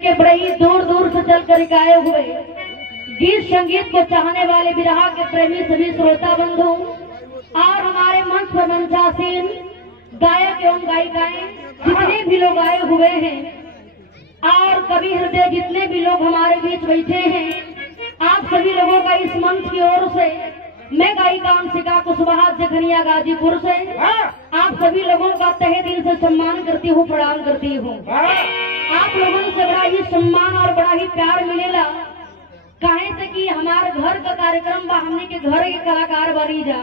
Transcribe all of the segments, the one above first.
के बड़े ही दूर दूर से चल कर आए हुए गीत संगीत को चाहने वाले विरहा के प्रेमी सभी श्रोता बंधु और हमारे मंच पर मंचासीन गायक एवं गायिकाएं जितने भी लोग आए हुए हैं और कवि हृदय जितने भी लोग हमारे बीच बैठे हैं, आप सभी लोगों का इस मंच की ओर से मैं गायिका अंशिका कुशवाहा जखनिया गाजीपुर से आप सभी लोगों का तहे दिल से सम्मान करती हूँ, प्रणाम करती हूँ। आप लोगों से बड़ा ही सम्मान और बड़ा ही प्यार मिलेगा, कहे से कि हमारे घर का कार्यक्रम बा, हमने के घर के कलाकार बनी जा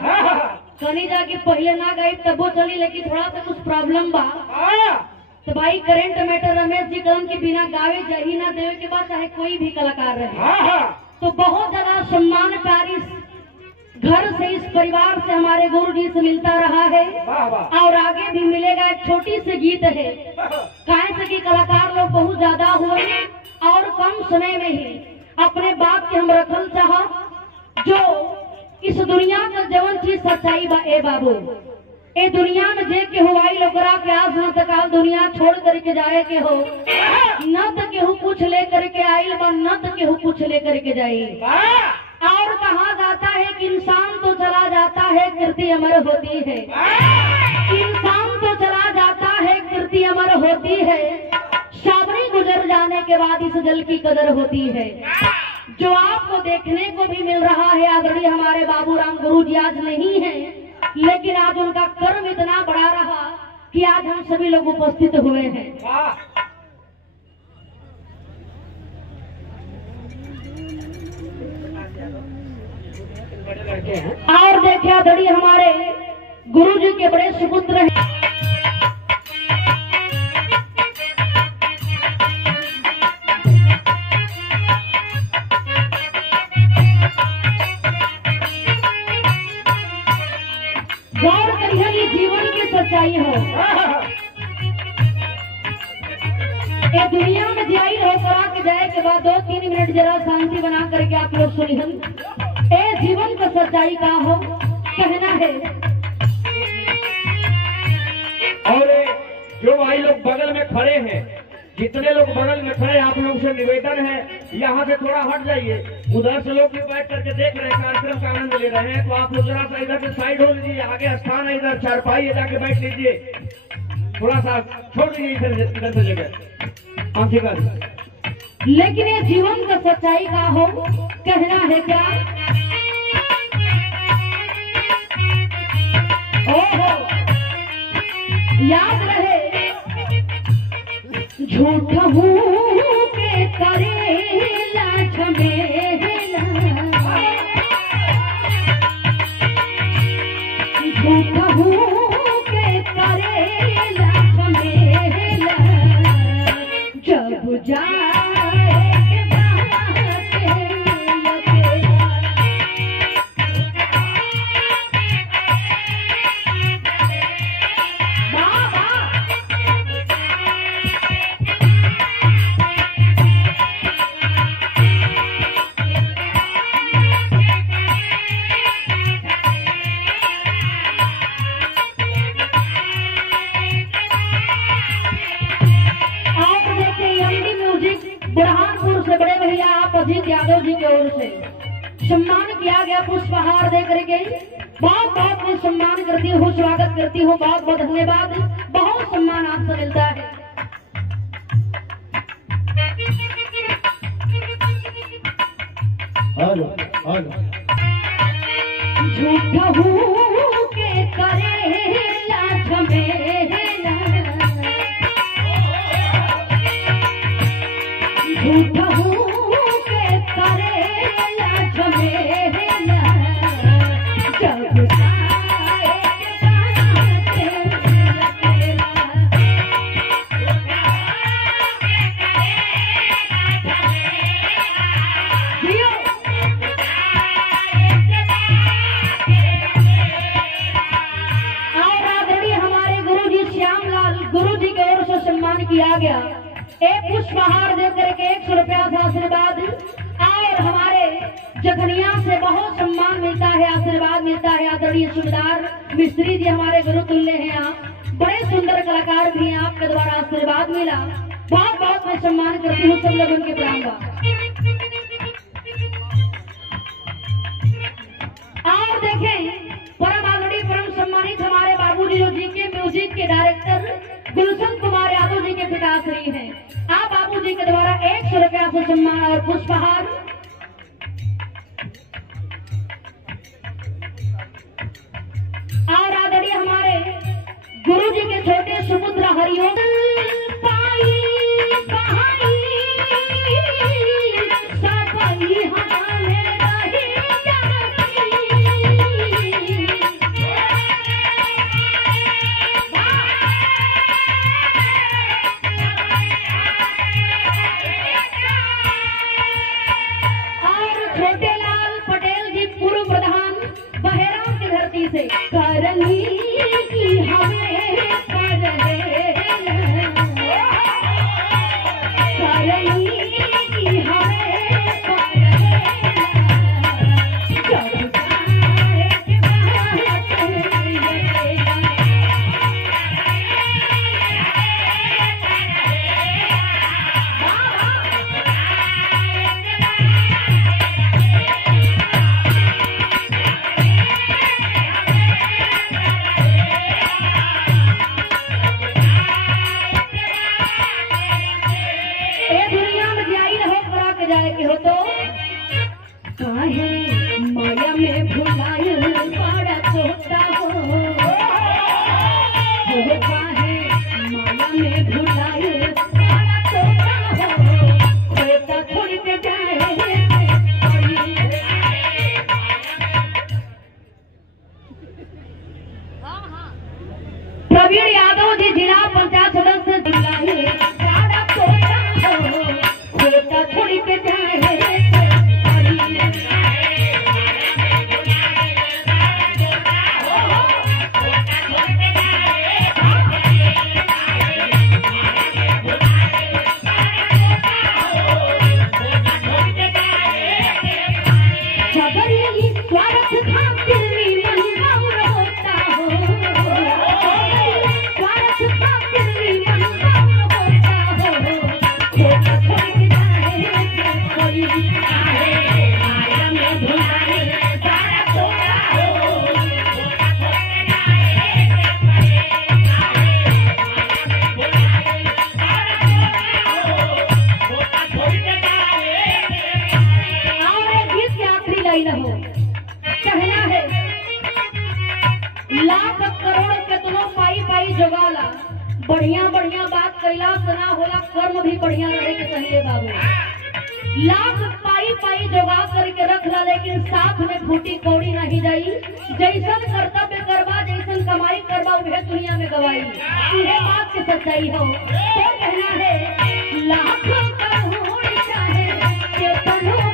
कनी जा के पहले ना गई तबो चली, लेकिन थोड़ा सा कुछ प्रॉब्लम बा तो भाई करेंट मैटर रमेश जी कलम के बिना गावे जाही ना देवे के बाद चाहे कोई भी कलाकार रहे तो बहुत ज्यादा सम्मान प्यारी घर से इस परिवार से हमारे गुरु जी से मिलता रहा है और आगे भी मिलेगा। एक छोटी सी गीत है, कहे से कि कलाकार लोग बहुत ज्यादा हुए और कम समय में ही अपने बात के हम रखल चाह जो इस दुनिया का जवन चीज सच्चाई बा ए बाबू, ए दुनिया में जे के हुआई लोकरा के आज न तकाल दुनिया छोड़ करके जाए के हो, न तो केहू कुछ ले करके आइल बा, न तो केहू कुछ ले करके जाई। और कहा जाता है कि इंसान तो चला जाता है कीर्ति अमर होती है, इंसान तो चला जाता है कीर्ति अमर होती है, साबरी गुजर जाने के बाद इस जल की कदर होती है। जो आपको देखने को भी मिल रहा है आदरणीय हमारे बाबूराम गुरु जी आज नहीं है, लेकिन आज उनका कर्म इतना बड़ा रहा कि आज हम सभी लोग उपस्थित हुए हैं। और देखिए आदरणीय हमारे गुरु जी के बड़े सुपुत्र हैं, गौर करिए ये जीवन की सच्चाई हो, ये दुनिया में जाई हो करा के जाए के बाद 2-3 मिनट जरा शांति बना करके आप लोग सुनिए ए जीवन का सच्चाई का हो कहना है। और जो भाई लोग बगल में खड़े हैं, जितने लोग बगल में खड़े आप लोग से निवेदन है यहाँ से थोड़ा हट जाइए, उधर से लोग भी बैठ करके देख रहे हैं, कार्यक्रम का आनंद ले रहे हैं, तो आप लोग जरा सा इधर से साइड हो लीजिए, आगे स्थान है इधर चारपाई है, जाके बैठ लीजिए, थोड़ा सा छोड़ दीजिए इधर से जगह अंशिका। लेकिन ये जीवन का सच्चाई का हो कहना है क्या, ओहो याद रहे झूठ हूँ के करेला झमेला, झूठ हूँ के करेला झमेला, जब जाए बुरहानपुर से बड़े भैया आप अजीत यादव जी की ओर से सम्मान किया गया, पुष्पहार दे करके बहुत बहुत मैं सम्मान करती हूँ, स्वागत करती हूँ, बहुत बहुत धन्यवाद, बहुत सम्मान आपसे मिलता है। झूठा हूँ के करेला झमेला, झूठा हूँ के करेला झमेला, जब जाए और आदरणीय हमारे गुरु जी श्यामलाल गुरु जी की ओर से सम्मान किया गया, एक पुष्पहार दे करके 100 रुपया से आशीर्वाद, और हमारे जखनिया से बहुत सम्मान मिलता है, आशीर्वाद मिलता है। आदरणीय सुबेदार मिस्त्री जी हमारे गुरु तुल्य हैं, आप बड़े सुंदर कलाकार भी हैं, आपके द्वारा आशीर्वाद मिला, बहुत बहुत मैं सम्मान करती हूँ। सब लोग उनके प्रणाम बा। और देखें परम आदरणीय परम सम्मानित हमारे बाबूजी जी के म्यूजिक के डायरेक्टर गुलशन कुमार यादव जी के पिताश्री हैं। आप बाबूजी के द्वारा 100 रुपया से सम्मान और पुष्पहार। और आदरणीय हमारे गुरु जी के छोटे सुपुत्र हरिओम से करनी की हमें जाए के हो तो काहे माया में भुलाए बड़ा तोता हो काहे माया में भुलाए बड़ा तोता हो खोता छोड़ के जाए प्रवीण यादव जी जिला पंचायत सदस्य जिलाए बड़ा तोता हो खोता छोड़ के जाए लाख करोड़ केतनो पाई पाई जोगाला बढ़िया बढ़िया बात कैला सना होला कर्म भी बढ़िया रहे के चाहिए बाबू। लाख पाई पाई जोगा करके रख ला लेकिन साथ में फूटी कौड़ी नहीं जाई। जैसन कर्तव्य करवा जैसन कमाई करवा उहे दुनिया में गवाई। ये बात की सच्चाई हो तो कहना है लाख करोड़ चाहे केतनो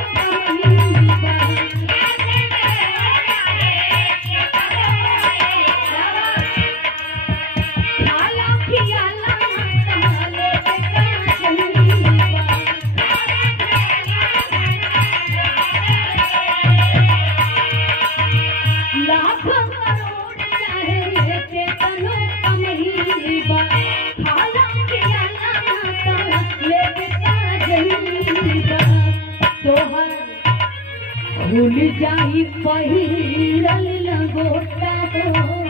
भूल जाई पहिरल लगोटा हो